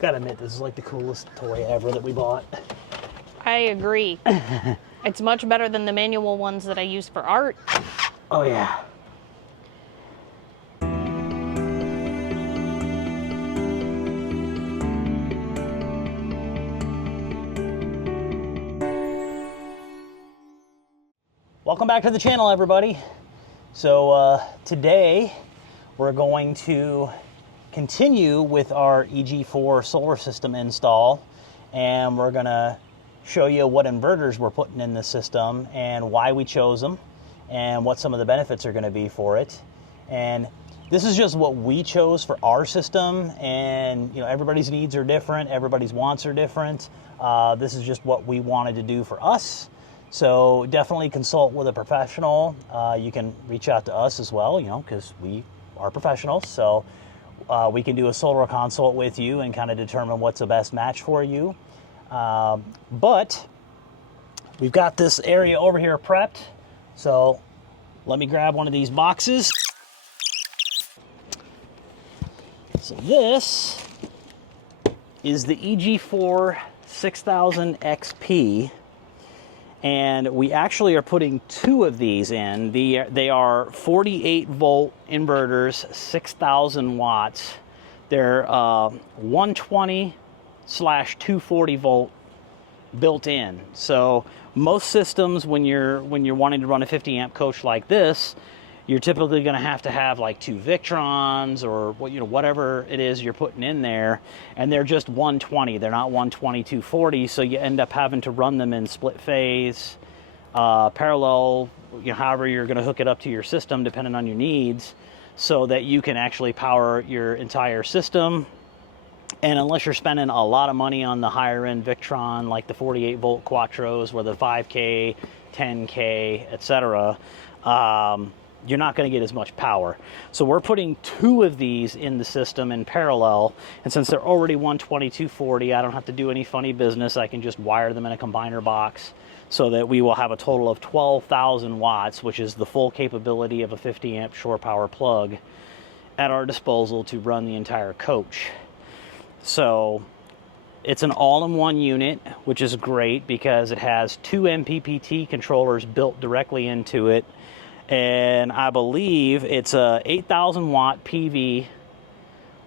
Gotta admit, this is like the coolest toy ever that we bought. I agree. It's much better than the manual ones that I use for art. Oh yeah. Welcome back to the channel, everybody. So today we're going to continue with our EG4 solar system install, and we're gonna show you what inverters we're putting in the system and why we chose them and what some of the benefits are going to be for it. And this is just what we chose for our system, and you know, everybody's needs are different, everybody's wants are different. This is just what we wanted to do for us. So definitely consult with a professional. You can reach out to us as well, you know, because we are professionals. So we can do a solar consult with you and kind of determine what's the best match for you. But we've got this area over here prepped. So let me grab one of these boxes. So this is the EG4 6000 XP. And we actually are putting two of these in. They are 48 volt inverters, 6,000 watts. They're 120/240 volt built in. So most systems, when you're wanting to run a 50 amp coach like this, you're typically going to have like two Victrons or whatever it is you're putting in there, and they're just 120. They're not 120/240, so you end up having to run them in split phase, parallel, however you're going to hook it up to your system depending on your needs, so that you can actually power your entire system. And unless you're spending a lot of money on the higher end Victron, like the 48 volt Quattros, where the 5K, 10K, etc., you're not going to get as much power. So we're putting two of these in the system in parallel, and since they're already 120/240, I don't have to do any funny business. I can just wire them in a combiner box so that we will have a total of 12,000 watts, which is the full capability of a 50 amp shore power plug, at our disposal to run the entire coach. So it's an all-in-one unit, which is great because it has two MPPT controllers built directly into it. And I believe it's a 8,000 watt PV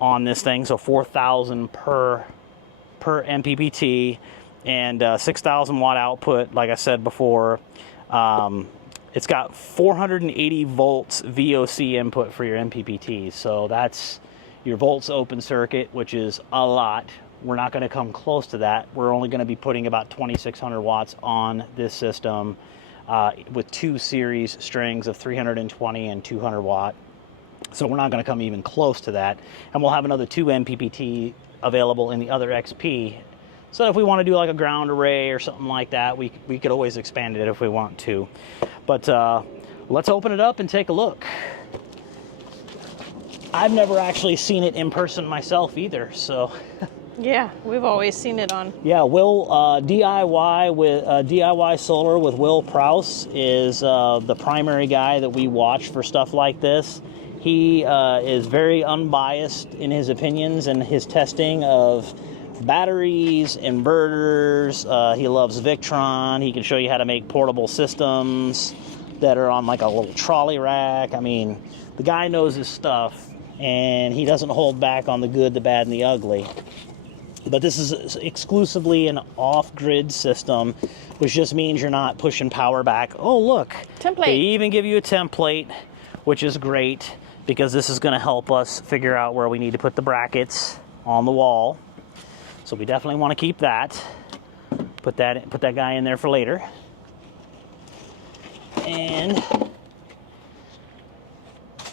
on this thing, so 4,000 per MPPT, and 6,000 watt output. Like I said before, it's got 480 volts VOC input for your MPPT, so that's your volts open circuit, which is a lot. We're not going to come close to that. We're only going to be putting about 2,600 watts on this system, with two series strings of 320 and 200 watt. So we're not going to come even close to that. And we'll have another 2 MPPT available in the other XP. So if we want to do like a ground array or something like that, we could always expand it if we want to. But let's open it up and take a look. I've never actually seen it in person myself either, so... Yeah, we've always seen it on. Yeah, Will DIY Solar with Will Prouse is the primary guy that we watch for stuff like this. He is very unbiased in his opinions and his testing of batteries, inverters. He loves Victron. He can show you how to make portable systems that are on like a little trolley rack. I mean, the guy knows his stuff, and he doesn't hold back on the good, the bad, and the ugly. But this is exclusively an off-grid system, which just means you're not pushing power back. Oh, look. Template. They even give you a template, which is great because this is going to help us figure out where we need to put the brackets on the wall. So we definitely want to keep that. Put that guy in there for later. And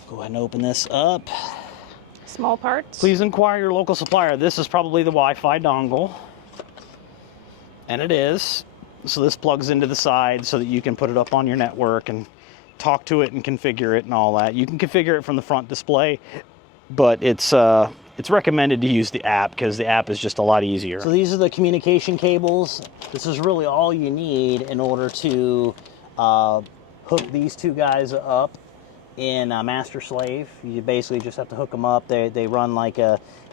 go ahead and open this up. Small parts. Please inquire your local supplier. This is probably the Wi-Fi dongle. And it is. So this plugs into the side so that you can put it up on your network and talk to it and configure it and all that. You can configure it from the front display, but it's recommended to use the app because the app is just a lot easier. So these are the communication cables. This is really all you need in order to hook these two guys up in Master Slave. You basically just have to hook them up. They run like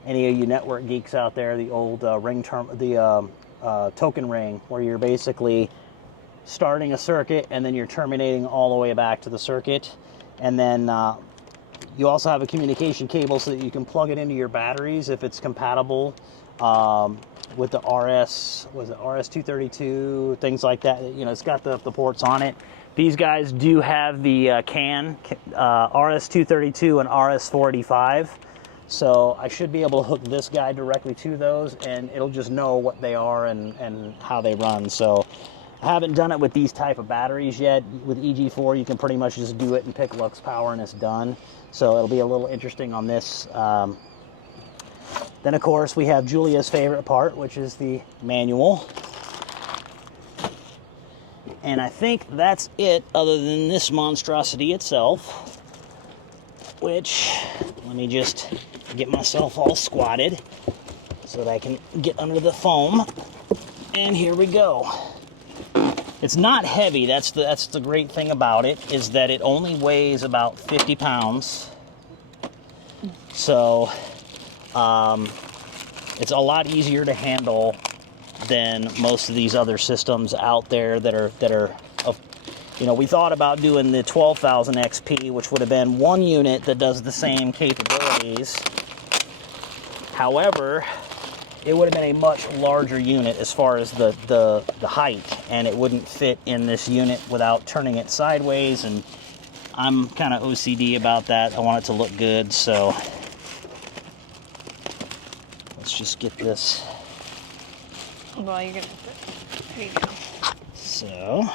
any of you network geeks out there, the old token ring, where you're basically starting a circuit and then you're terminating all the way back to the circuit. And then you also have a communication cable so that you can plug it into your batteries if it's compatible with the RS232, things like that. You know, it's got the ports on it. These guys do have the RS232 and RS485. So I should be able to hook this guy directly to those, and it'll just know what they are and how they run. So I haven't done it with these type of batteries yet. With EG4, you can pretty much just do it and pick Lux Power and it's done. So it'll be a little interesting on this. Then, of course, we have Julia's favorite part, which is the manual. And I think that's it, other than this monstrosity itself, which, let me just get myself all squatted so that I can get under the foam. And here we go. It's not heavy. That's the great thing about it, is that it only weighs about 50 pounds. So it's a lot easier to handle than most of these other systems out there that are you know, we thought about doing the 12,000 XP, which would have been one unit that does the same capabilities. However, it would have been a much larger unit as far as the height, and it wouldn't fit in this unit without turning it sideways, and I'm kind of OCD about that. I want it to look good, so let's just get this. Well, you're gonna there you go. So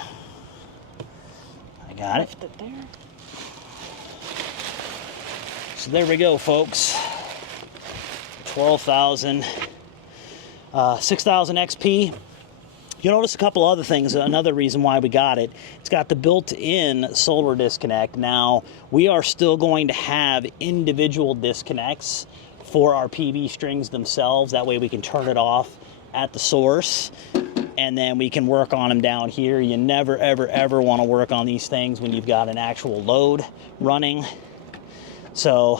I got it. Lift it there. So there we go, folks. 12,000, 6,000 XP. You'll notice a couple other things. Another reason why we got it, it's got the built-in solar disconnect. Now, we are still going to have individual disconnects for our PV strings themselves. That way we can turn it off at the source, and then we can work on them down here. You never, ever, ever want to work on these things when you've got an actual load running. So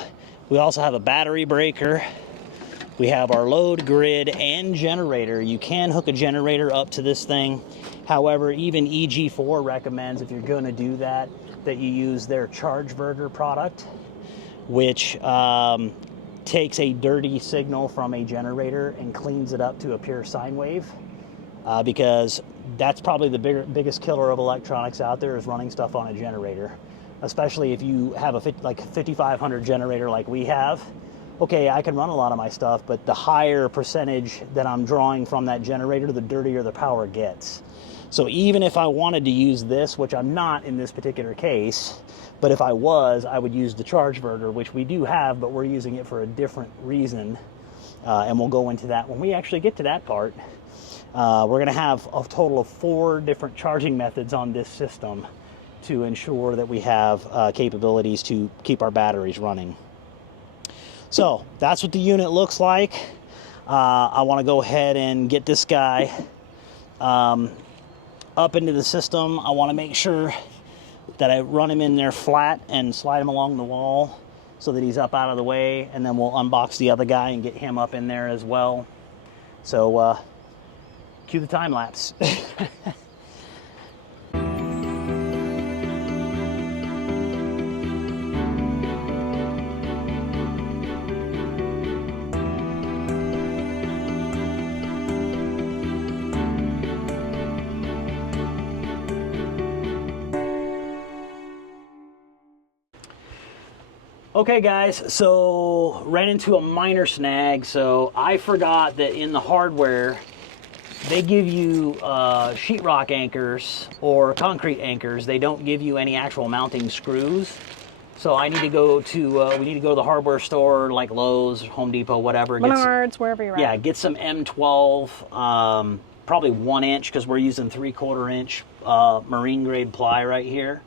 we also have a battery breaker. We have our load grid and generator. You can hook a generator up to this thing. However, even EG4 recommends, if you're going to do that, that you use their ChargeVerter product, which takes a dirty signal from a generator and cleans it up to a pure sine wave, because that's probably the biggest killer of electronics out there, is running stuff on a generator. Especially if you have a 5500 generator like we have. Okay, I can run a lot of my stuff, but the higher percentage that I'm drawing from that generator, the dirtier the power gets. So even if I wanted to use this, which I'm not in this particular case, but if I was, I would use the ChargeVerter, which we do have, but we're using it for a different reason. And we'll go into that when we actually get to that part. We're going to have a total of 4 different charging methods on this system to ensure that we have capabilities to keep our batteries running. So that's what the unit looks like. I want to go ahead and get this guy up into the system. I want to make sure that I run him in there flat and slide him along the wall so that he's up out of the way, and then we'll unbox the other guy and get him up in there as well. So cue the time lapse. Okay guys, so ran into a minor snag. So I forgot that in the hardware they give you sheetrock anchors or concrete anchors. They don't give you any actual mounting screws. So I need to go to we need to go to the hardware store like Lowe's, Home Depot, whatever. Menards, wherever you're at. Yeah, get some M12, probably 1 inch, because we're using 3/4 inch marine grade ply right here.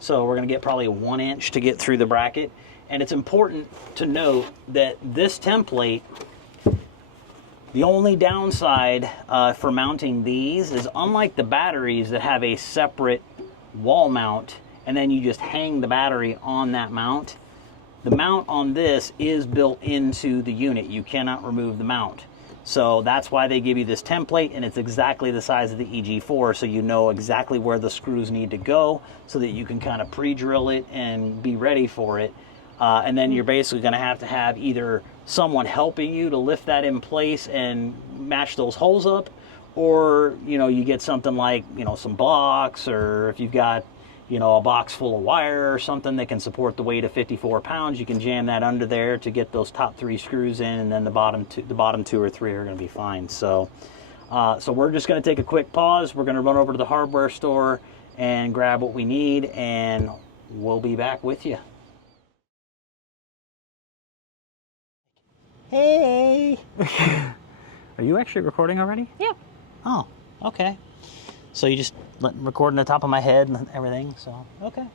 So we're gonna get probably 1 inch to get through the bracket. And it's important to note that this template, the only downside for mounting these is, unlike the batteries that have a separate wall mount, and then you just hang the battery on that mount. The mount on this is built into the unit. You cannot remove the mount. So that's why they give you this template, and it's exactly the size of the EG4, so you know exactly where the screws need to go so that you can kind of pre-drill it and be ready for it. And then you're basically going to have either someone helping you to lift that in place and match those holes up, or, you know, you get something like, you know, some blocks, or if you've got, you know, a box full of wire or something that can support the weight of 54 pounds, you can jam that under there to get those top 3 screws in, and then the bottom 2 or 3 are going to be fine. So, so we're just going to take a quick pause. We're going to run over to the hardware store and grab what we need, and we'll be back with you. Hey! Are you actually recording already? Yeah. Oh, okay. So you just recording the top of my head and everything, so, okay.